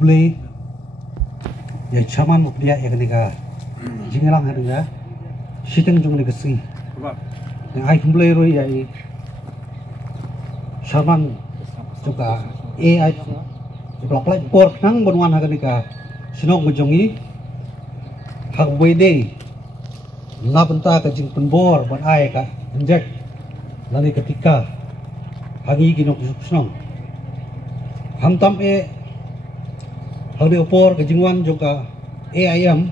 play ya chaman mo dia ya kenika jingalang hadinga siteng jung ni kesi yang ai play ro ya chaman juga ai blok lai por nang bonwan hadinga shnong mojongi hak wede ngabenta ka jingpynbor ban ai ka injek lani ketika hangi kinok shnong hamtam halbe opor ke jingwan juga ayam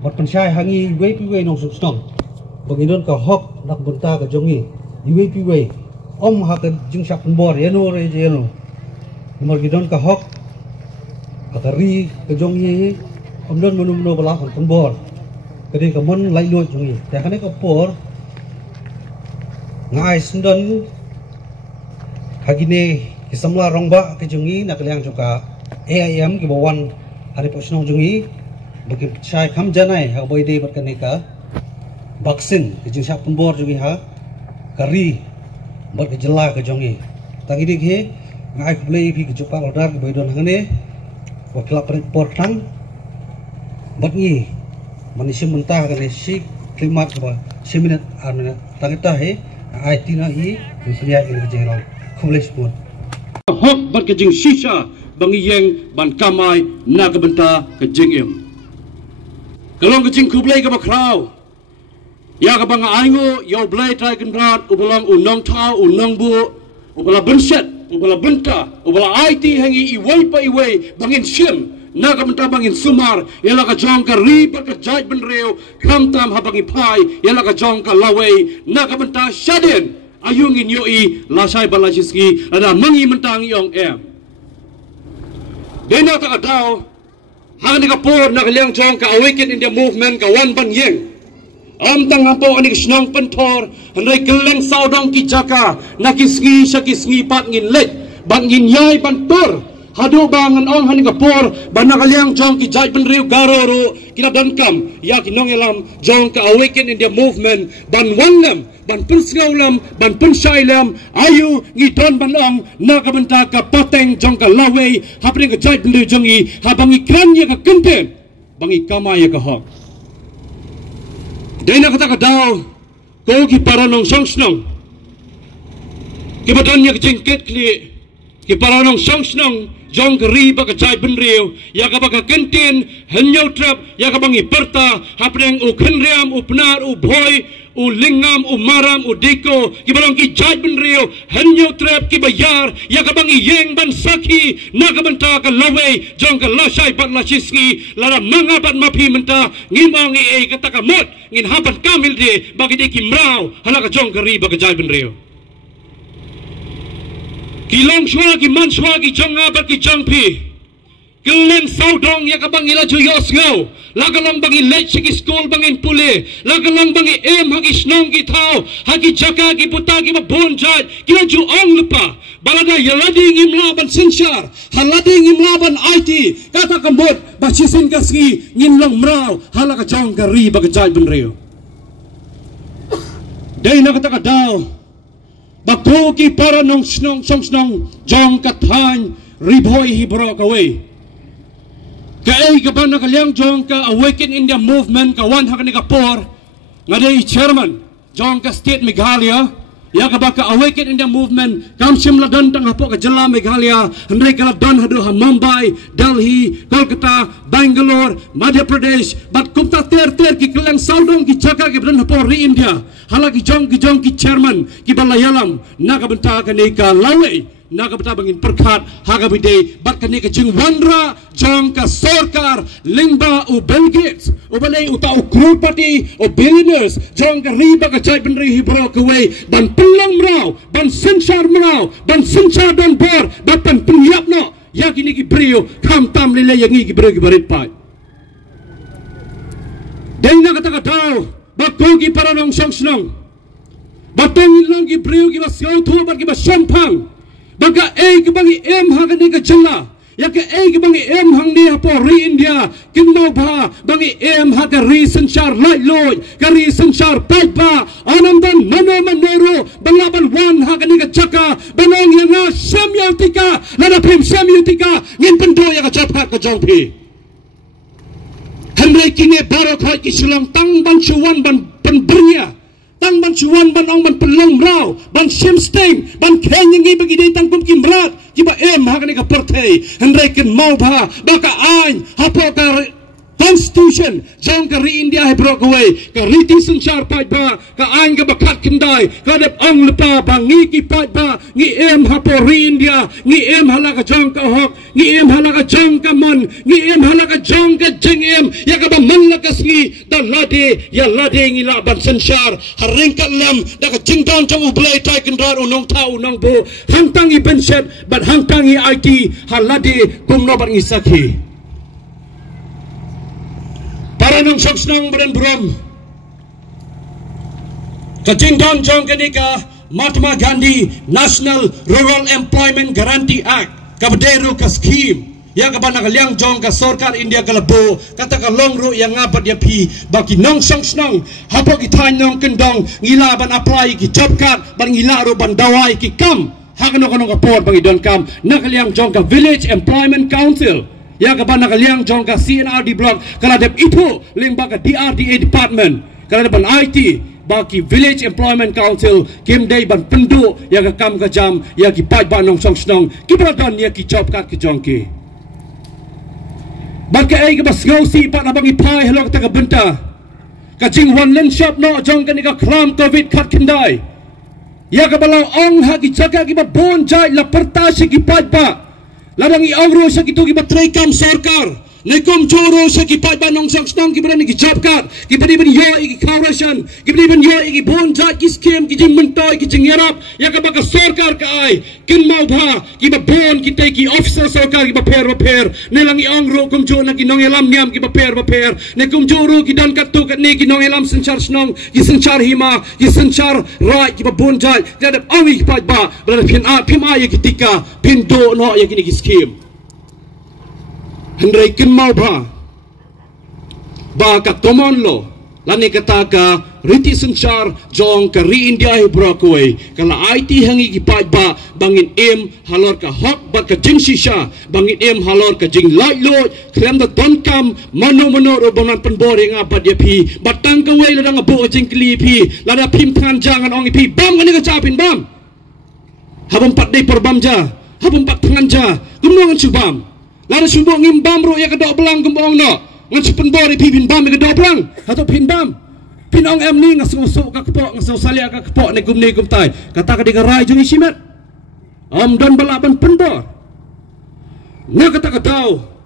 bot pynshai hangi piwe nong shnong bangidon ka hok nak benta ka jongi piwe om ha ka jingpynbor yeno re jelo nomor gidon ka hok akari ka jongi om don menumno bala pynbor kadi ka mon lai lo jongi ta kane ka por ngai sendon hagine kisamla Rangbah ke jongi nak liang juga ayam ke bawan hari posnong jongi bagi pynshai kham janai ha boy de bat kanika vaksin ke jingpynbor jongi ha kari bat ke jela ke jongi tangi dik he ngai play pi ke jupal order ke boy don hangane wa kelap por tang bat ni manusia mentah ke si klimat ke si minit armina tangita he ai tina hi pria ke jengrong khulis pun hok bat ke jing shisha bangi yeng ban kamai na ke benta ke jing em kalong ke jing kublai ke bakrau ya ke bang aingo yo blai trai kendrat ubelang unong tau unong bu ubala benset ubala benta ubala IT hangi iwai pa iwai bangin sim na ke benta bangin sumar yala ka jong ka riba ka jai ben reu kam tam ha bangi pai yala ka jong ka lawai na ke benta shaden ayungin yoi lasai balasiski ada mangi mentang yong em dena tak adau hang ni kapur nak liang jong ka awaken in the movement ka wan ban yeng am tang apo ani shnong Pynthor handai keleng saudong ki jaka nakisngi sakisngi pat ngin let ban ngin yai ban tur hadu bangan ong hani kapur ban nak liang jong ki jai ben riu garoro kina dankam ya kinong elam jong ka awaken in the movement ban wanlam ban pensngaulam ban pynshailam ayu ngidon ban ong na ka benta ka pateng jong ka lawei hapring ka jai bendu jongi habangi kran ya ka kenten bangi kama ya ka hok dena kata ka daw ko ki paranong songsnong ki badan ya ka jingket kli ki paranong songsnong jong ka riba ka jai benriu ya ka baka kenten henyau trap ya ka bangi perta hapring u khenriam u pnar u bhoi u lingam u maram u diko ki balong ki jai ben rio henyo trap ki bayar ya ka bangi yeng ban sakhi na ka banta ka lawe jong ka lasai bat lasiski lara manga bat mapi menta ngimong e kata ka mot ngin haban kamil de bagi de ki mrau hala ka jong ka riba ka jai ben rio ki long shwa ki man shwa ki jong abat ki jong pi Kelen saudong ya ka bangi la juyos ngau lagalong bangi lech ki school bangin pule lagalong bangi em hagi shnong ki thau hagi jaka ki puta ki babon jaj ki la ju ong lupa balada yaladi ngimla ban sinshar haladi ngimla ban IT kata kambot bachisin kaski ngimlong mrau hala ka jong ka ri ba ka jaj ben reo dai na kata ka daw bakto ki para nong shnong song shnong jong ka than ribhoy hibro ka we Kaya ka ba nakaliang jong ka awaken in the movement ka wan hak ni kapor ngaday chairman jong ka state Meghalaya ya ka ba ka awaken in the movement kam simla don tang hapo ka jala Meghalaya handai ka don hadu ha Mumbai Delhi Kolkata Bangalore Madhya Pradesh bat kumta ter ki kelang saudong ki jaka ki don hapo ri India halaki jong ki chairman ki balayalam na ka benta ka ni ka lawe naga beta bangin perkat haga bide bat kane ka jing wandra jong ka sorkar lingba u Bill Gates u balai uta u crorepati u billionaires jong ka riba ka jai benri hibro ka way ban pelang mrau ban sinchar mrau ban sinchar dan bor ban penyap no ya kini ki brio kam tam lele yangi ki brio ki barit pai dena kata kata bakko ki paranong songsnong batong ilong ki brio ki basyaw thu bat ki basampang Baka ke bangi em hang ni ka jala ya ke ke bangi em hang ni hapo India kin mau ba bangi em ha ka ri sanchar lai loi ka ri sanchar paidbah anam dan mano manoro balaban wan ha ka ni ka chaka banong yang na semiotika lada pim semiotika ngin pendo ya ka chapat ka jong pi Henry kini baru Khot ki silang tang ban chuan ban penbernya tang ban chuan ban ong ban pelong rau ban shimsting ban kenyangi bagi dei tang pum kimrat kiba em ha ka ni ka perthei Henry kin mau ba ka ain hapo ka Constitution jong ka ri India hai brok away ka riti sanchar paidbah ka ain ka bakat kindai ka dep ang lepa bangi ki paidbah ngi em hapo ri India ngi em hala ka jong ka hok ngi em hala ka jong ka mon ngi em hala ka jong ka jing em ya ka ba man la ka sngi da lade ya lade ngi la ban sanchar haring ka lam da ka jing don jong ublai tai kindar unong ta unong bo hang tang i benset but hang tang i IT halade kum no bar ngi sakhi para nong shnong beren brom kajing don jong kenika Mahatma Gandhi National Rural Employment Guarantee Act kabderu ka scheme ya ka banang liang jong ka sarkar India ka labo kata ka longru yang ngabat ya pi baki nong shnong hapo ki thain nong kendong ngila ban apply ki job card ban ngila ro ban dawai ki kam hakano ka port bagi don kam nakaliang jong ka Village Employment Council ya ka ba nakaliang jong ka CNRD block kala dep itu limba ka DRDA department kala depan IT baki Village Employment Council kim day ban pendu ya ka kam ka jam ya ki paidbah nong shnong ki bradon ya ki job card ki jong ki baka ay ka basgaw si pa na bangi pai hello ka benta ka jing one len shop no jong ka ni ka kram covid kat kindai ya ka balang ong ha ki jaga ki ba bon jai la perta si ki paidbah labang i-agro sa kito kibatray kam sarkar Nekom choro sa kipaidbah nong shnong kibrani ki job card kibaniban yo iki kaurasyan kibaniban yo iki bonjat ki scheme ki jing mentoy ki jing yarap ya ka baka sarkar ka ay kin mau ba kiba bon kita ki officer sarkar kiba per nelang i-agro kum jo na kinong elam niam kiba per nekum choro ki dan katu kat ne kinong elam sanchar shnong ki sanchar hima ki sanchar right kiba bonjat dadap awi kipaidbah berada pima ya ketika pindo no ya kini ki scheme Henry kin mau ba ka tomon lo lani kata ka riti sanchar jong ka ri India hi brokoi kala IT hangi ki paidbah bangin em halor ka hok bat ka jing shisha bangin em halor ka jing light lo krem da ton kam mano ro bonan penbor nga bat ya pi batang ka wei la dang bo jing kli pi la da pim than jangan ong pi bam ngani ka chapin bam habam pat dei por bam ja habam pat thangan ja gumno ngan bam Lara sumbo ngim bam ro ya kedok belang gembong no ngan penbor pi pin bam kedok belang atau pin bam pin ong em ni ngasuk ka kepok ngasuk salia ka kepok ne gum tai kata ka digarai jung isimet don balaban penbor nga kata ka tau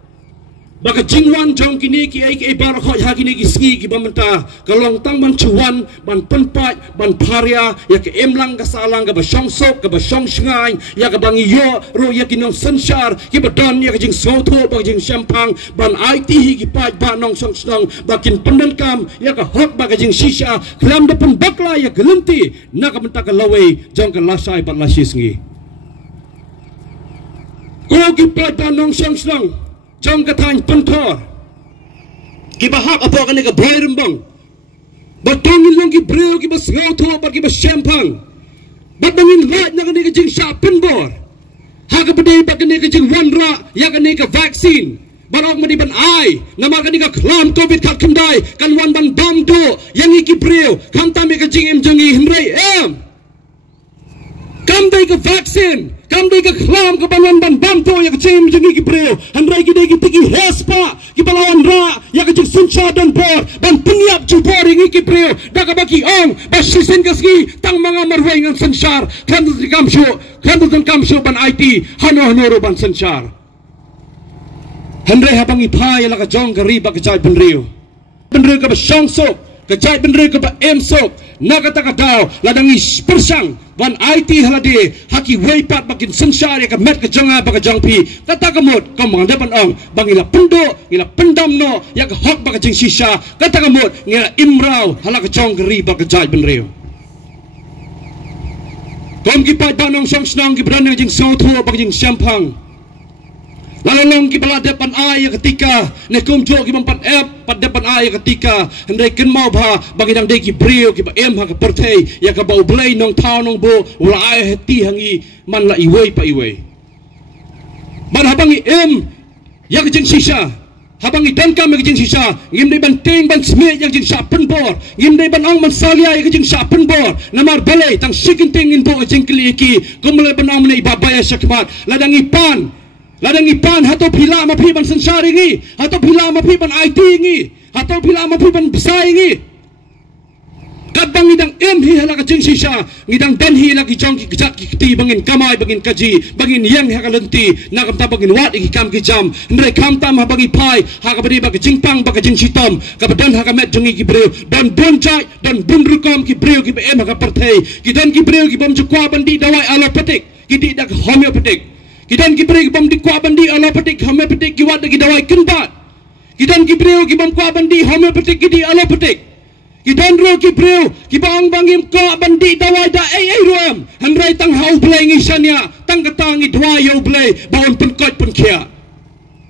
baka jingwan jong kini ki ai bar Khot ha kini ki ski ki bamenta kalong tang ban chuan ban penpat ban pharia ya ke emlang ka salang ka ba shong sok ka ba shong shngai ya ka bang yo ro ya ki nong sanchar ki ba don ya ka jing so tho ba jing champang ban IT hi ki pai ba nong song snong bakin pendan kam ya ka hok ba ka jing shisha klam da pen bakla ya gelenti na ka menta ka lawe jong ka lasai ba lasis ngi ko ki pai ba nong song snong jong katang Pynthor kibahak apo ka ni ka Bhoirymbong batongin lang ki breo ki bas ngauto ba ki bas champang batongin rat na ka ni ka jing jingpynbor ha ka padai ba ka ni ka jing wanra ya ka ni ka vaccine barok madiban ai nama ka ni ka klam covid kat kendai kan wan ban bam do yang iki breo kam tami ka jing jangi hindrai kam dai ka vaccine kam dai ka klam ka ban bam do ya ka jing jangi ki breo handrai ki dai ki tiki hespa ki balawan ra ya ka jing suncha dan bor ban peniap ju bor yang iki breo da ka baki ong ba sisen ka ski tang mga marwai ngan sanchar kan du kam sho ban IT hano ro ban sanchar handrai habang ipai la ka jong ka riba ka jai benrio ka ba shong sok ka jai benrio ka ba em sok na kata ka daw ladang is persang ban IT halade haki weipat bakin sanchar ya ka met ka jonga ba ka jong pi kata ka mot ka mang depan ong bangila pendo ila pendam no ya ka hok ba ka jing shisha kata ka mot ngila imrau hala ka jong ka riba ka jai benrio kom ki pai banong song snong ki brandang jing so tho ba jing champang Lalalong kibala depan ay ketika nekumjo kibampat pat depan ay ketika hendai kenmau bah bagi dang deki brio kiba ha ke pertei ya ka bau blai nong tau nong bo ula ay heti hangi man la iwei pa iwei ban habangi ya ke jeng sisa habangi dangkam ya ke jeng sisa ngim dei ban ting ban sme ya ke jeng sa Pynthor ngim dei ban ong man salia ya ke jeng sa Pynthor namar balai tang sikin tingin bo jeng keliki kumle ban ong nei babaya sakmat ladang ipan hato pila mapi ban sensari ngi hato pila mapi ban IT ngi hato pila mapi ban besai ngi kadang ngidang hi hala ka jing sisa ngidang dan hi lagi jong ki gejat ki keti bangin kamai bangin kaji bangin yang ha kalenti na kam ta bangin wat ki kam ki jam ndre kam tam ha bagi pai ha ka badi bagi jingpang bagi jing sitom ka badan ha ka met jongi ki breu dan bonjai dan bunrukom ki breu ki ha ka perthei ki dan ki breu ki bom jukwa bandi dawai alopatik ki di dak homeopatik Kidan kibreu kibam di kuah bandi alopatik homeopatik kiwat lagi dawai kenbat. Kidan kibreu kibam kuah bandi homeopatik kidi alopatik. Kidan ro kibreu kibang bangim kuah bandi dawai da ruam. Handrai tang hau blai ngisanya tang katangi dawai yo blai baon penkot penkia.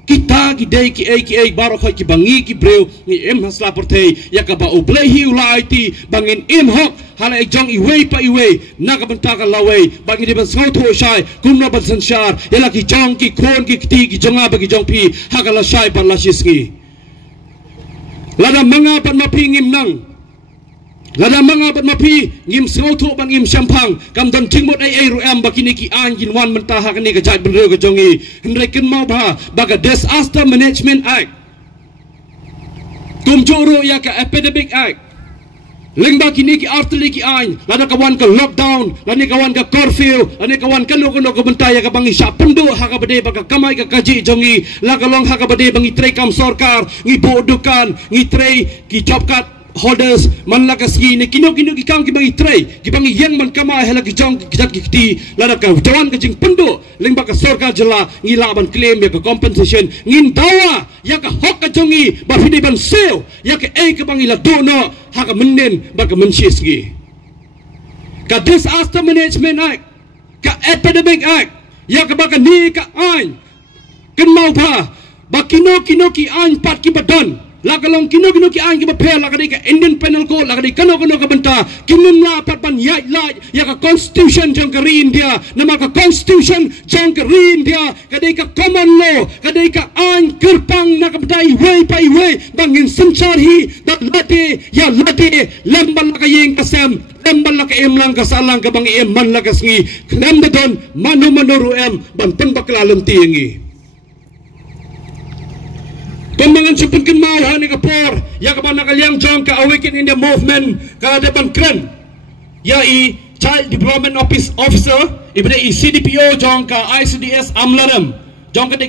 Kita gidei ki baro khoi ki bangi ki breu ni hasla pertei ya ka ba ublei hi ulai ti bangin hok hala jong iwei pa iwei na ka banta ka lawei bangi de ban sngau tho shai kumna ban sanshar ya la ki jong ki khon ki ti ki jonga bagi jong pi ha ka la shai ban la shiski lada manga pan mapi ngim nang lada manga pat mapi ngim sngau tho ban ngim sampang kam don tingmot ai ruam bakini ki an kin wan mentah ha kani ka jat ben reu ka jongi hendrai ken mau ba baga disaster management act kumjoro ya ka epidemic act lengba kini ki artli ki an lada kawan ka lockdown lani kawan ka curfew lani kawan ka lokono ka bentaya ka bangi sa pendo ha ka bade baga kamai ka kaji jongi la ka long ha ka bade bangi trei kam sarkar ngi bodukan ngi trei ki job card holders man la kasgi ne kino ki kam ki bangi trei ki bangi yang man kama hela ki jong ki jat ki ti la ka jawan ka jing pendo lengba ka sarkar jela ngi la ban claim ya ka compensation ngin dawa ya ka hok ka jongi ba fidi ban sel ya ka ka bangi la dono ha ka menen ba ka menshesgi ka disaster management act ka epidemic act ya ka ba ka ni ka ain ken mau ba kino ki ain pat ki badan la kalong kino ki an ki ba phel la ka ka Indian Penal Code la ka kano ka banta kinum la pat ban ya ya ka constitution jong ka India nama ka constitution jong ka India ka common law ka ka an kirpang na ka dai wei pai wei bangin sanchar hi dat late ya late lembal la ka yeng ka sam lembal la ka lang ka salang ka bang man la ka sngi lem don manu ruem ban pen baklalam tiengi Pembangun supun kemau hani kapor ya kapan nak liang jong ka awaken in the movement ka depan kren ya child development officer ibne CDPO jong ka ICDS Amlaram jong ka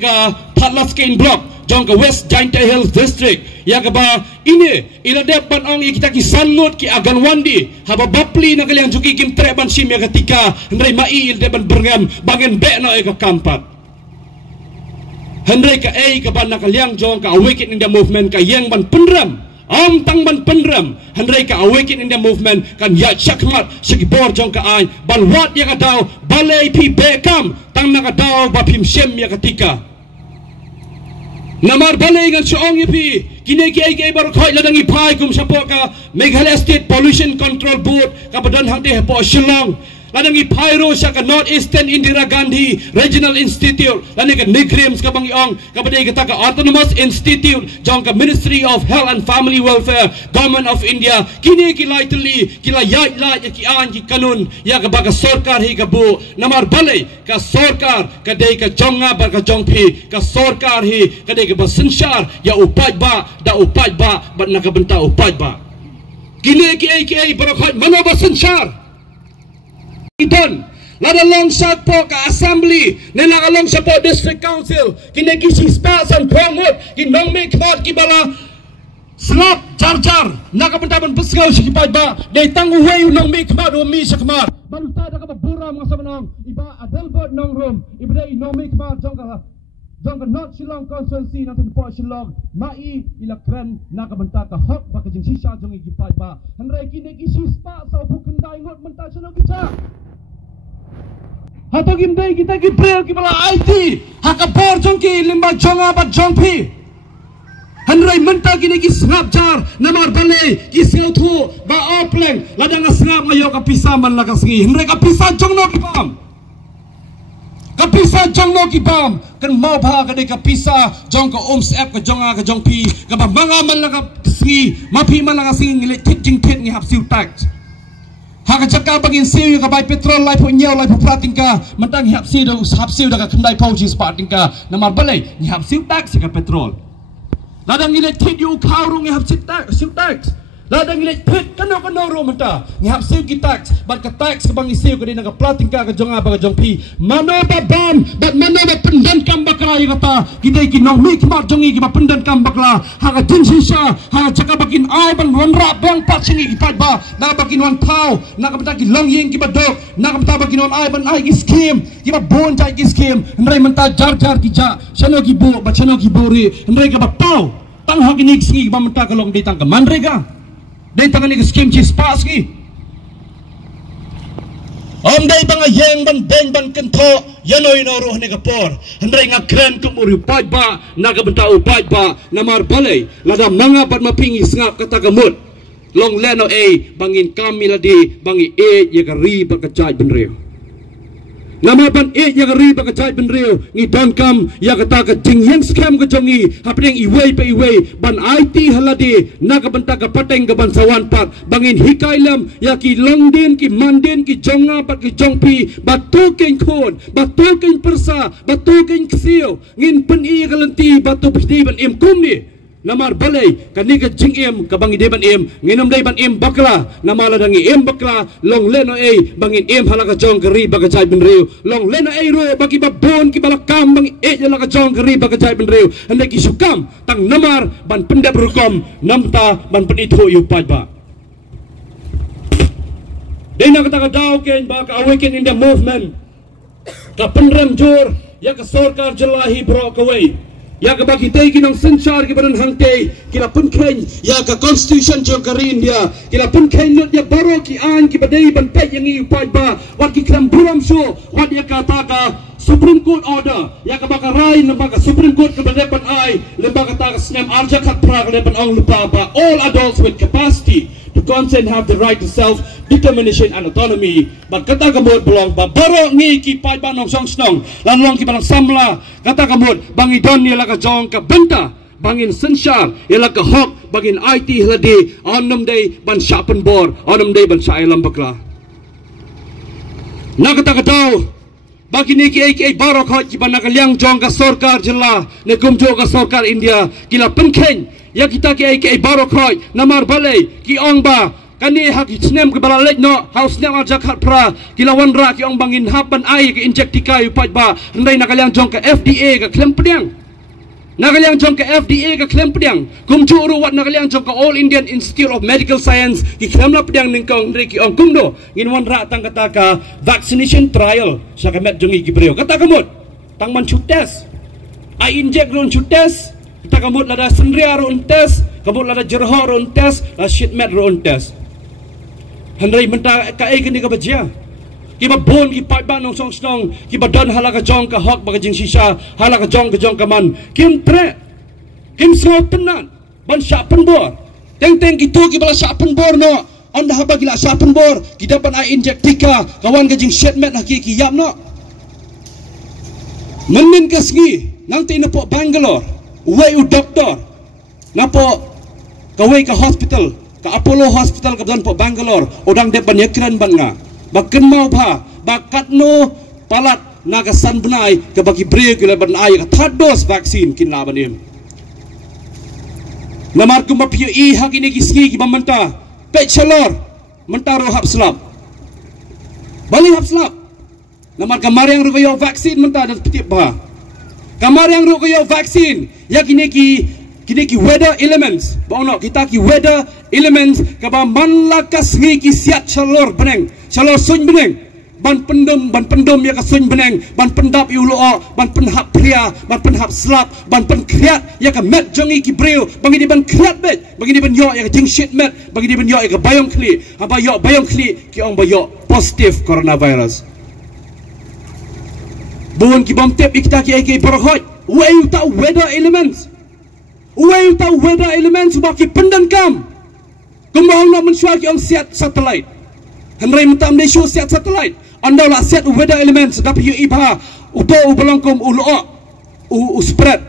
Patlas Kane block jong ka West Giant Hills district ya kaba ini ila depan ong kita ki sanut ki aganwandi haba bapli na kaliang juki kim treban sim ya ketika hendrai mai il depan berngam bangen be na ka kampat Hendrai ka ka ban nakaliang jong ka awaken in the movement ka yang ban penram tang ban penram hendrai ka awaken in the movement kan ya chakmat sigibor jong ka ai ban wat ya ka daw balai pi bekam tang na ka daw ba pim shem ya ketika namar balai ngan suong ipi kini ki bar khoi ladang ipai kum sapo ka Meghalaya State Pollution Control Board ka badan hangte po Shillong ladang ipairo sa ka Northeastern Indira Gandhi Regional Institute lani ka Nigrims ka bangiong kapatay ka ka Autonomous Institute jong ka Ministry of Health and Family Welfare Government of India kini kilay tali kila yay ki an ki kanun ya ka baka sarkar hi ka bu namar balay ka sarkar ka day ka jonga bar ka jongpi ka sarkar hi ka day ka basanshar ya paidbah da paidbah bat nakabenta paidbah kini ki barokhat mano basanshar Idon, lada long sa po ka assembly, nila long sa po district council, kinekisi spas ang promot, kinong may Khot kibala, slap, jar, nakapuntaban pesgaw si paidbah, day tangu way nong may Khot umi sa kamar, baluta da ka babura mga samanong, iba adelbot nong room, iba day nong may Khot jong ka North Shillong constituency natin po Shillong, mai ilakren nakabanta ka hok baka jing sisa jong paidbah, hendrai kinekisi spas sa bukan daingot menta sa kita. Hatau gimdai kita Gibril kibala IT. Hakabor jongki limba jonga bat jongpi. Hanrai menta kini ki sngap jar namar bale ki seutu ba opleng ladang sngap ngayo ka pisa man la ka singi. Hanrai ka pisa jongno ki pam. Ka pisa jongno ki pam. Kan mau ba ka de ka pisa jong ka ums app ka jonga ka jongpi ka ba manga man la ka singi mapi man la ka singi ngile tit jing tit ngi hap siu tak. Haka cakap bagin siu ka bai petrol lai po nyau lai po pratingka mentang hap siu da ka kendai po ji spatingka namar balai ni hap siu tak ka petrol ladang ile tit yu kaurung hap siu tak ladang ile tit kano ro menta ni hap siu ki tax bat ka tax ka bangi siu ka dina ka pratingka ka jonga ba ka jongpi mano ba bam bat mano ba pendan kam bakla ya kata kita ki nong mi ki mat jongi ki ba pendan kam bakla haka tin sisa haka cakap bagin ai ban wanra bang pat singi ki paidbah na bagin wan pau na ka bata ki long ying ki ba dok na ka bata bagin wan ai ban ai ki scheme ki ba bon jai ki scheme ndrai menta jar ki ja chano ki bo ba chano ki bori ndrai ka ba pau tang hak ni singi ki ba menta ka long dei tang ka mandrega dei tang ni ki scheme chi spas ki om dei bang yeng ban beng ban kento yanoi no roh ne ka por ndrai nga kren ku muri paidbah na ka benta u paidbah namar balai lada manga bat mapingi sngap kata gamut long leno bangin kami ladi bangi ye ka ri ba ka jai benreu nama ban ye ka ri ba ka jai benreu ngi don kam ya kata ka jing yang scam ka jongi hapeng iwei pe iwei ban IT haladi na ka benta ka pateng ka ban sawan pat bangin hikailam ya ki longdin ki mandin ki jonga pat ki jongpi batu ken khon batu ken persa batu ken ksio ngin pen i galanti batu pdi ban em kum ni namar balai kani ka jing em ka bangi deban em nginam dai ban em bakla namala dangi em bakla long leno bangin em halaka jong kari baka jai benreu long leno ro bagi babon ki balakam bangi halaka jong kari baka jai benreu ande ki sukam tang namar ban pendap rukom namta ban penitho yu paidbah dena kata ka daw ken baka awaken in the movement ka penram jor ya ka sarkar jelahi bro kawai ya ka bagi tay kinang sensar ki badan hangte kila pun ken ya ka constitution jong kari India kila pun ken not ya baro ki an ki badai ban pet yang i paidbah wat ki kram buram so wat ya kata ka Supreme Court order ya ka baka rai lembaga Supreme Court ka balepan ai lembaga ta ka snam arja khat pra ka lepan ong lupa ba all adults with capacity to consent have the right to self-determination and autonomy. But kata kamot belong ba baro ngi ki paidbah nong shnong lan long ki balang samla kata kamot bangi don ni la ka jong ka benta bangin sensar ila ka hok bangin IT hladi onum day ban Pynthor onum day ban sailam bakla na kata kataw bagi ni ki baro Khot ki ban nakaliang jong ka sarkar jilla ne kumjo ka sarkar India kila penken ya kita ki baro Khot namar balai ki ong ba kani hak snem ke balalek no house snem aja khat pra kila wanra ki ong bangin hapan ai ke injektika yu paidbah ndai nakaliang jong ka FDA ka klem pediang nakaliang jong ka FDA ka klem pediang kumju ru wat nakaliang jong ka All Indian Institute of Medical Science ki klem la pediang ning kong ndai ki ong kumdo ngin wanra tang kata ka vaccination trial sa kamet jongi ki breo kata kamut tang man chu test ai inject ron chu test kita kamut lada sendria ron test kamut lada jerho ron test la shitmet ron test handai menta ka kini ka bajia ki ba bon ki paidbah nong shnong ki ba don halaka jong ka hok ba jing sisa halaka jong ka man kim tre kim so tenan ban Pynthor teng ki tu ki bala Pynthor no on dah ba gila Pynthor ki dapat ai injektika kawan ka jing shitmet hakiki yap no menin ka sngi nang tin po Bangalore way u doktor napo ka way ka hospital ka Apollo hospital ka dan po Bangalore odang de ban yakran ban nga baken mau pha bakat no palat naga san benai ka bagi breu ke ban ai ka third dose vaccine kin la banim namar kum pio i hak ini kisgi ki bamanta pe chalor mentaro hap slap bali hap slap namar kamar yang ru yo vaccine menta dan petip ba kamar yang ru yo vaccine ya kini ki weather elements bono kita ki weather elements ka ba man la kasngi ki siat chalor beneng chalor sun beneng ban pendom ya ka sun beneng ban pendap yu lo ban penhap pria ban penhap slap ban pen kriat ya ka met jongi ki breu bangi di ban kriat bet bangi di ban yo ya ka jing shit met bangi di ban yo ya ka bayong kli apa yo bayong kli ki ong ba yo positive coronavirus Buon ki bom tep ikta ki borokhoi. Uai ta weather elements. Uai ta weather elements baki pendan kam. Kemahang nak mensual ki ong siat satellite. Henry mentam de show siat satellite. Anda la siat weather elements tapi yu iba upo ubalongkom ulo spread.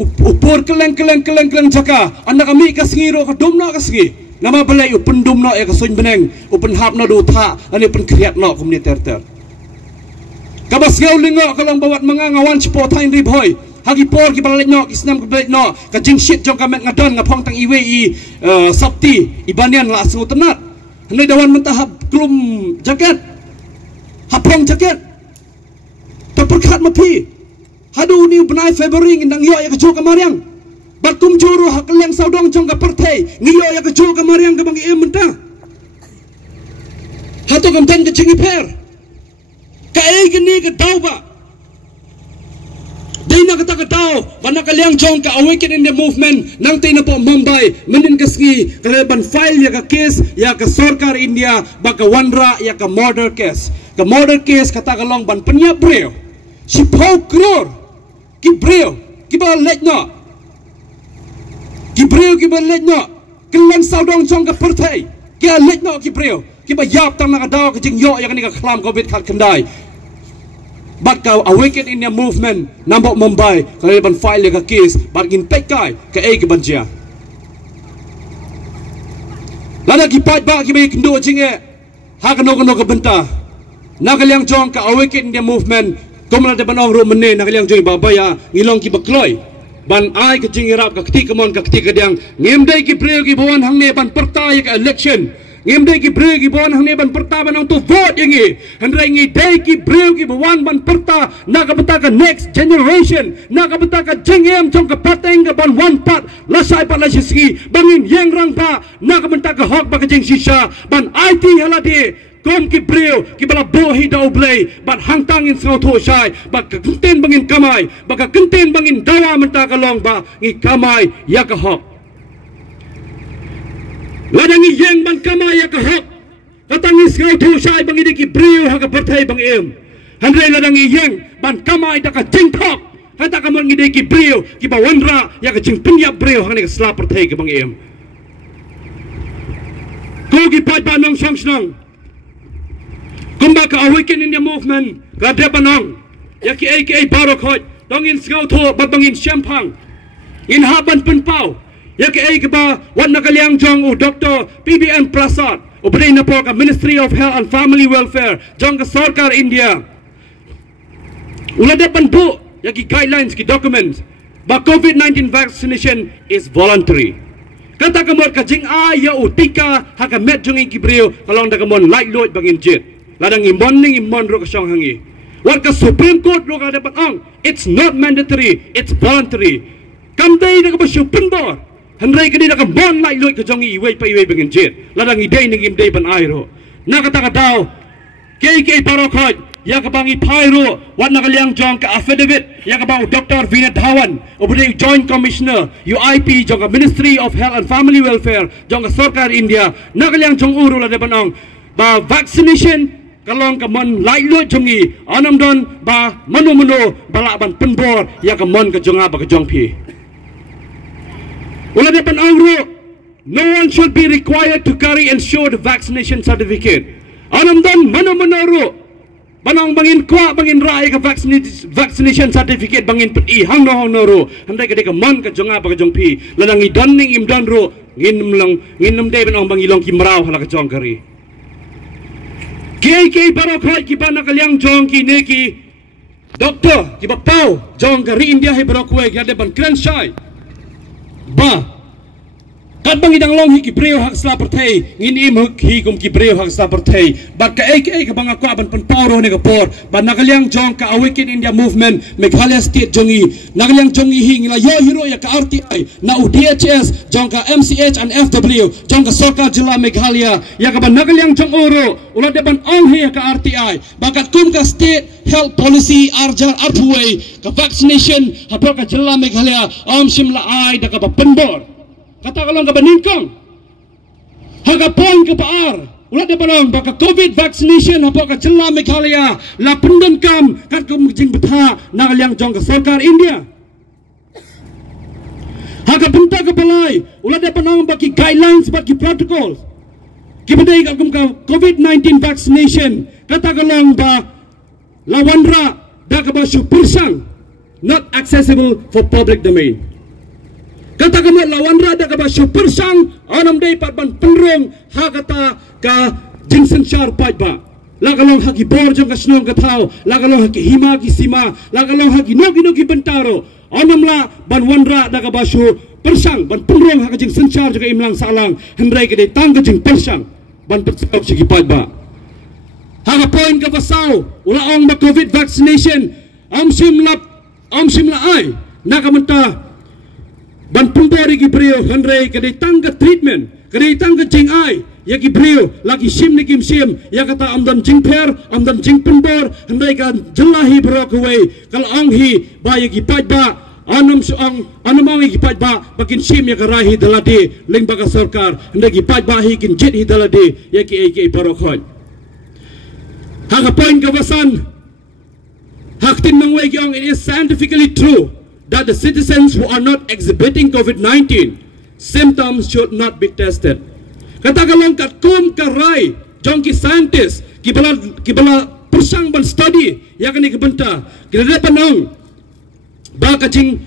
Upur keleng jaka. Anda kami kasngiro ka domna kasngi. Nama balai upen domna ya kasoin beneng. Upen hap na do tha ani upen kriat no komni ter. Kabas ngau lingo kalong bawat mangangawan cipo tain ribhoi. Hagi por ki balai no isnam ki balai no ka jing shit jong kamet ngadon ngapong tang iwe sabti ibanian la asu tenat. Hendak dawan mentahap klum jaket. Hapong jaket. Terperkat mapi. Hadu ni benai Februari indang yo ya kejo kamariang. Bakum juru hak leng saudong jong ka pertai. Ngiyo ya kejo kamariang ka bang em mentah. Hatu kamten ke jingiper. Kai gini ke tau ba. Dina kata ke tau, bana kaliang jong ka awaken in the movement nang tina po Mumbai menin kaski kaleban file ya ka case ya ka sarkar India baka wanra ya ka murder case. Ka murder case kata kalong ban penyap breo. Si pau kror ki breo ki ba let no. Ki breo ki ba let no. Kelang saudong jong ka pertai. Ki let no ki breo. Ki ba yap tang na ka daw ka jing yo ya ka ni ka klam covid khat kendai. But kau awaken in the movement nambok Mumbai kalau ban file ka case but in pekai ka ke banjia. Lada ki paidbah ki bai kendo jinge ha kano ka benta. Nakaliang jong ka awaken in the movement komla de banong ro menne nakaliang jong babaya ngilong ki bakloi. Ban ai ka jingirap ka kti kamon ka kti kadang ngemdai ki preo ki bawan hangne ban pertai ka election. Ngimdai ki breu ki bawan hang ban perta banang tu vote yangi. Hendrai ngi dai ki breu ki bawan ban perta nak beta ka next generation. Nak beta ka jengem jong ka pateng ka ban one part lasai pat la sisi bangin yang Rangbah nak beta ka hok ba ka jeng sisa ban IT halade kom ki breu ki bala bohi da oblay ban hang tangin sau tho sai ba ka kenten bangin kamai ba ka kenten bangin dawa menta ka long ba ngi kamai ya ka hok. Ladangi yang ban kamaya ka hok katangis ngau thu sai bang idiki breu ha ka pertai bang em handrai ladangi yang ban kamai da ka jingthok hata ka mon idiki breu ki ba wanra ya ka jingpynbor breu ha ni ka sla pertai ka bang em ko ki paidbah nong shnong kumba ka awaken in the movement ka depanong ya ki aka Khot dongin ngau tho ba bangin champang in haban penpau ya ke ai ba wan nakaliang jong Dr. PBN Prasad ubray na po ka Ministry of Health and Family Welfare jong ka sarkar India ulade pan po ya ki guidelines ki documents ba COVID-19 vaccination is voluntary kata kamor ka jing ya utika ha ka met jong ki breo kalong da kamon light load bangin jet ladang imon ning imon ro ka song hangi wat ka Supreme Court ro ka dapat ang it's not mandatory it's voluntary kamdai da ka ba Pynthor Hendrai kini nak bon lai loy kejongi iwe pa iwe bengin jet. Ladang idei ning imdei ban airo. Nakata daw KK Khot ya kabangi pairo wat nakaliang jong ka affidavit ya kabang Dr. Vinod Dhawan ubudai Joint Commissioner UIP jong ka Ministry of Health and Family Welfare jong ka sarkar India nakaliang jong uru la depanong ba vaccination kalong ka mon lai loy jongi anam don ba mano balak ban Pynthor ya ka mon ka jonga ba ka jong pi. Wala depan angro, no one should be required to carry and show the vaccination certificate. Anam dan mana ro, banang bangin kwa bangin rai ka vaccination certificate bangin peti hang no ro. Handai ka man ka jonga ba ka jong pi, ladang i don ning im don ro, nginum de banang bangilong ki maraw hala ka jong kari. KK Khot ki ba nakaliang jong ki neki doktor ki ba pau jong kari India he barokwe ki depan pynshai. Ba kat bang idang long hi ki breu hak sla pertai ngin im hi kum ki breu hak sla pertai ba ka ka bang aku ban penparo ne ka por ba nakaliang jong ka awaken India movement Meghalaya state jongi nakaliang jongi hi ngila yo hero ya ka RTI na UDHS jong ka MCH and FW jong ka sarkar jilla Meghalaya ya ka ban nakaliang jong oro ulah depan ong hi ka RTI bakat kum ka state health policy arjar arthway ka vaccination hapro ka jilla Meghalaya shimla ai da ka ba Pynthor kata kalong ka baningkong haga pon ka paar ulat dia parang baka COVID vaccination apa ka jela Meghalaya la pendan kam kat kum jing betha na liang jong ka sarkar India. Haka benta ka balai ulat dia parang baki guidelines baki protocols. Kibadai kat kum ka COVID-19 vaccination kata kalong ba lawanra da ka ba persang not accessible for public domain. Kata kami lawan rada ka ba persang anam day patban penrong ha kata ka jingsen char paidbah la kalong haki bor jong ka shnong ka thau la kalong haki hima ki sima la kalong haki nogi bentaro anam la ban wanra da ka ba persang ban penrong ha ka jingsen char jong ka imlang salang hendrai ka de tang ka jing persang ban persang sigi paidbah ha ka point ka basau ula ong ba COVID vaccination am sim la ai na ka menta ban pumbori ki brio handrai kadai tangga treatment kadai tangga jing ai ya ki brio lagi sim ni kim sim ya kata amdan jingper amdan jingpynbor handrai kan jelahi bro kuwei kal ang hi ba ya ki paidbah anam suang anam ang ki paidbah bakin sim ya karahi daladi ling baga sarkar handrai ki paidbah hi kin jet hi daladi ya ki parokhoi ha ka point ka basan haktin mangwei ki ong it is scientifically true that the citizens who are not exhibiting COVID-19 symptoms should not be tested. Kata kalong kat kum karai jong ki scientist kibala persang ban study ya kani kibenta kira panong ba kajing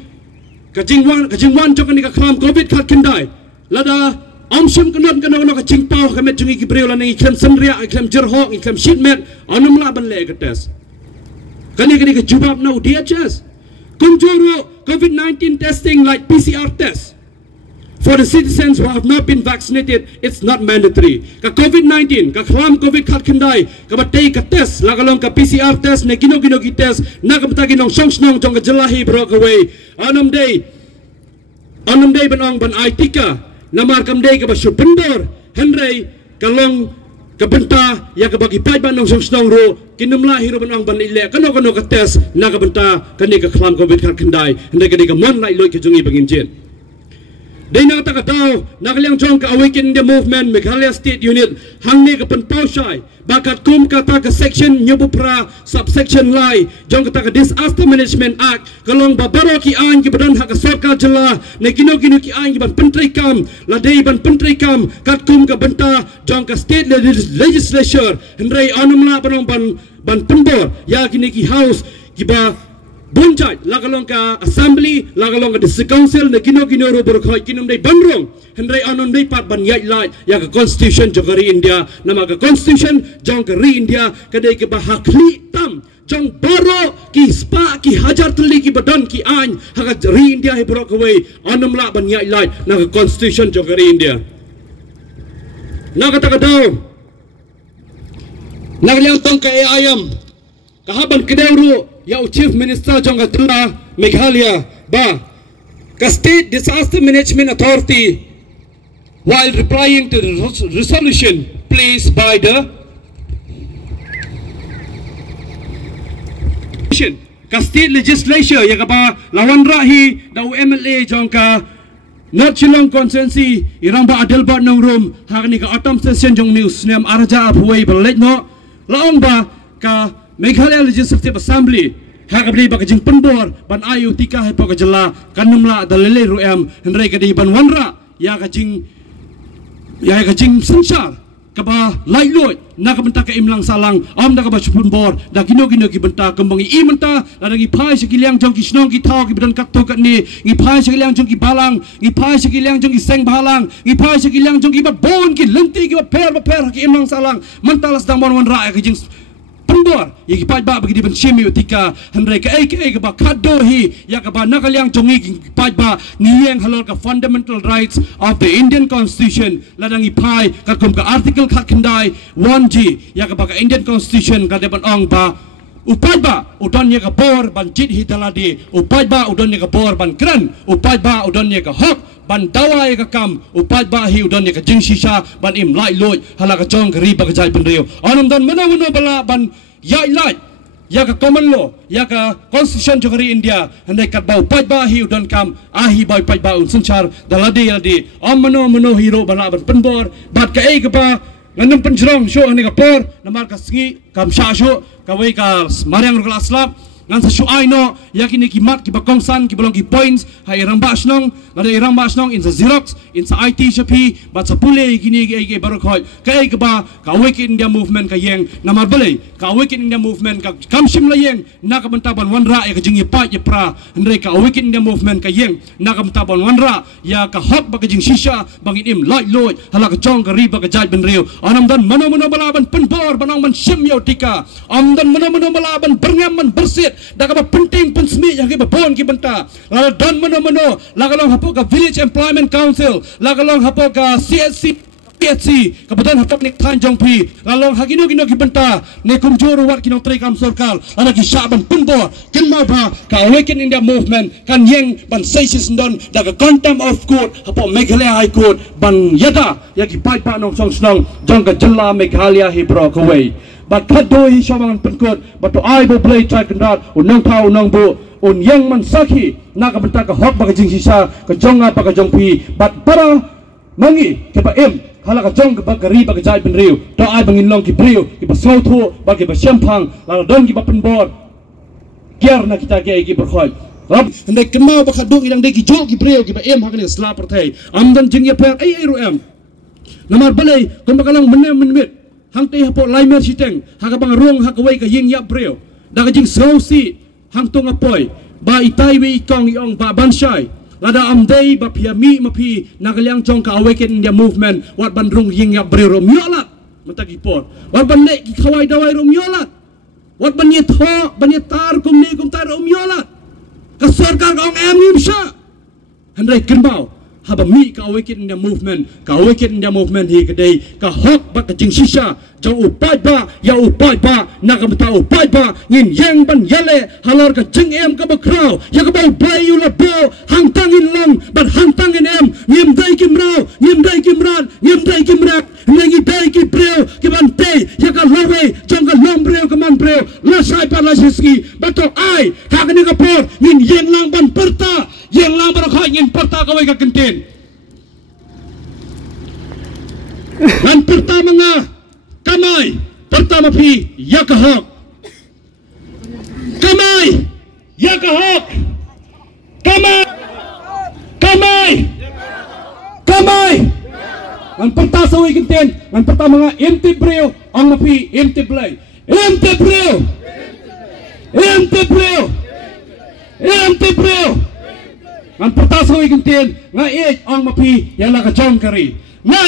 wan jong kani ka kram COVID kat kendai lada amsum kanon ka jingpau kamet jong ki breu lan ngi klem samria klem jerhok klem shitmet anum la ban le ka test kani ka jubab no DHS Kunjuru COVID-19 testing like PCR tests for the citizens who have not been vaccinated. It's not mandatory. Ka COVID-19, ka klam COVID kat kendai, ka batay ka test, lagalong ka PCR test, na gino ki test, na ka batagi nong shnong jong ka jelahi broke away. Anam day banong ban aitika, namarkam day ka ba Pynthor, Henry kalong kabenta ya kabagi paidbah nong shnong ro kinumla hiro banang banile kano ka test na kabenta kani ka klam COVID kat kendai hendai kani ka mon lai loi ka jungi bangin jin dai na ta ka daw nakaliang jong ka awaken the movement Meghalaya State Unit hangni ka pynshai bakat kum kata ka section nyubupra subsection lai jong kata ka disaster management act kalong babaro ki an ki badan hak sarkar jela ne kino ki an ki ban pentri kam la dei ban pentri kam kat kum ka benta jong ka state legislature hendrai anumla banong ban pynthor ya kini ki house ki ba bunjat lagalong ka assembly lagalong ka district council na kino ro berkhoi kinum dei banrong hendrai anon dei pat ban yai lai ya ka constitution jogari India nama ka constitution jong ka ri India kadai ke bahakli tam jong baro ki spa ki hajar tuli ki badan ki an haka ri India he brok away anom la ban yai lai na ka constitution jogari India na ka takadaw nagliang tong ka ayam kahaban kedewru ya Chief Minister jong katula Meghalaya ba ka State Disaster Management Authority while replying to the resolution placed by the ka State Legislature ya ka ba lawan rahi da MLA jong ka North Shillong Constituency Rangbah Adelba nong room hakni ka autumn session jong news nem arja aphuai balet no laong ba ka Meghalaya Legislative Assembly hakabli baka jingpynbor ban ayu tika he poka jela kanumla dalele ruem hendrai kadi ban wanra ya ka jing sensar kaba lailoi na ka benta ka imlang salang am da ka ba jingpynbor da kino ki benta kembangi i menta la ngi phai sekiliang jong ki shnong ki thau ki bedan kat to kat ni ngi phai sekiliang jong ki balang ngi phai sekiliang jong ki seng balang ngi phai sekiliang jong ki ba bon ki lenti ki ba per ki imlang salang mentalas dang bon wanra ka jing Pynthor yaki paidbah bagi di benshimi utika hendrai ka ka ba kado hi ya ka ba nakaliang jongi paidbah ngiyeng halor ka fundamental rights of the Indian Constitution ladang ipai ka kum ka article khat kendai 1G ya ka ba ka Indian Constitution ka deban ong ba upaidbah udon ya ka bor ban jit hi daladi upaidbah udon ya ka bor ban kran upaidbah udon ya ka hok ban dawa ya ka kam upaidbah hi udon ya ka jingshisha ban im lai loi hala ka jong ka riba ka jai penrio anam don mana bala ban ya lai ya ka common law ya ka constitution jogari India handai kat bau paidbah hi udon kam ahi bai paidbah un sanchar daladi am mano hiro bana ban Pynthor bat ka ba Nganam penjerong syo ani kapor namar kaski kam sha syo kawai ka mariang rukla slap ngan sa syo ai no yakini kimat ki bakongsan ki bolong ki points hai Rangbah shnong ada Rangbah shnong in sa Xerox in sa IT shapi bat sa pule kini ke baru khoi kai ka ba ka Wake India movement ka yeng namar bale ka Wake India movement ka kamshim la yeng na ka bantaban wanra ya ka jingi pa ya pra ndre ka Wake India movement ka yeng na ka bantaban wanra ya ka hok ba ka jing shisha bangin im light loy hala ka chong ka riba ka jaj ben riu anam dan mano balaban Pynthor banang man shim yo tika am dan mano balaban berngam man bersit da ka penting pensmi ya ke bon ki benta la dan mano la ka long hapo ka village employment council la ka long hapo ka CSC PHC kebetulan hapok ni Tanjong Pi lalong hagino ki benta ne kumjuru wat ki tri kam sorkal ana ki syaban Pynthor kenma ba ka Awaken India movement kan yeng ban seisis don da ka contempt of court hapo Meghalaya High Court ban yada ya ki paidbah nong song snong jong ka jilla Meghalaya hi bro ka wei but kadoi shomangan penkot but to I bo play try kandat unang tau unang bo un yang man sakhi na ka benta ka hok ba ka jing sisa ka jonga pa ka jong pi but para mangi ke ba em hala ka jong ba ka ri ba ka jai ben riu to ai bangin long ki priu ki ba so thu ba ki ba shampang la don ki ba Pynthor kiar na kita ke ki berkhoi rab ndai kemau ba ka duk idang dei ki jol ki priu ki ba em hakani sla perthai amdan jing ya per ai ru em namar balai kon ba kalang menit hang tei hapo laimer siteng haka bang rong haka wei ka ying yap breu da ka jing so si hang tong apoi ba itai we kong yong ba pynshai lada amdei ba pia mi mapi nagaliang chong ka Awaken India movement wat ban rong ying yap breu rom yolat matagi por wat ban le ki khawai dawai rom yolat wat ban ye tho ban ye tar kum ni kum tar rom yolat ka sarkar ka ong em nim sha handai kenbau haba mi ka Awaken India movement hi kadai ka hok ba ka jing shisha jang paidbah ya paidbah na ka bata paidbah ngin yang ban yale halor ka jing em ka ba kraw ya ka ba bai yu la bo hang tangin long but hang tangin em ngim dai kimrao ngim dai kimrak ngi dai ki breu ki ban te ya ka lawe jang ka long breu ka man breu la sai pa la siski bato ai ka ni ka por ngin yang lang ban perta yang lang bar kha ngin perta ka wai ka kenten dan pertama nga kamay pertama pi yakahok kamay yakahok kamay ang pertama sa wikenten ang pertama nga empty breu ang mapi empty play empty breu ang pertama sa wikenten nga ang mapi yala ka jong kari nga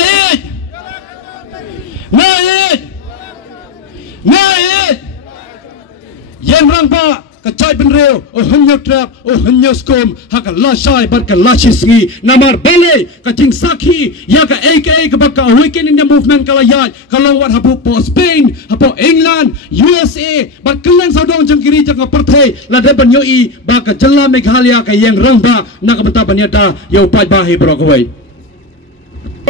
Yang Rangbah kacai benreu o hanyo trap o hanyo skom haka lashai bar ka lashisngi namar bele ka jing sakhi ya ka aka ka baka Awaken India movement kala yai kalau wat hapo po Spain hapo England USA bar kelang saudong jangkiri jang perthai la de ban yoi ba ka jalla Meghalaya ka yang Rangbah na ka bata banyata yo paidbah hi bro koi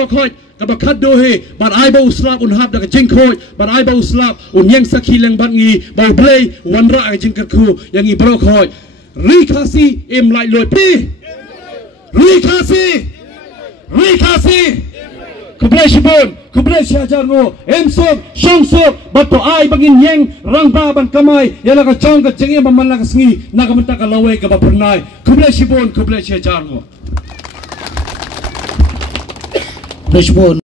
Khot kabakat dohe bar ai bau slap un hab da jing khoi bar ai bau slap un yang sakhi leng ban ngi bau play wanra ka jing ku yang i bro khoi ri khasi em lai loi pi ri khasi kublai syajar ngo em sok shong sok bato ai bangin yang Rangbah ban kamai yala ka chong ka jing em man la ka sngi na ka menta ka lawe ka ba pernai kublai syajar ngo Rishbon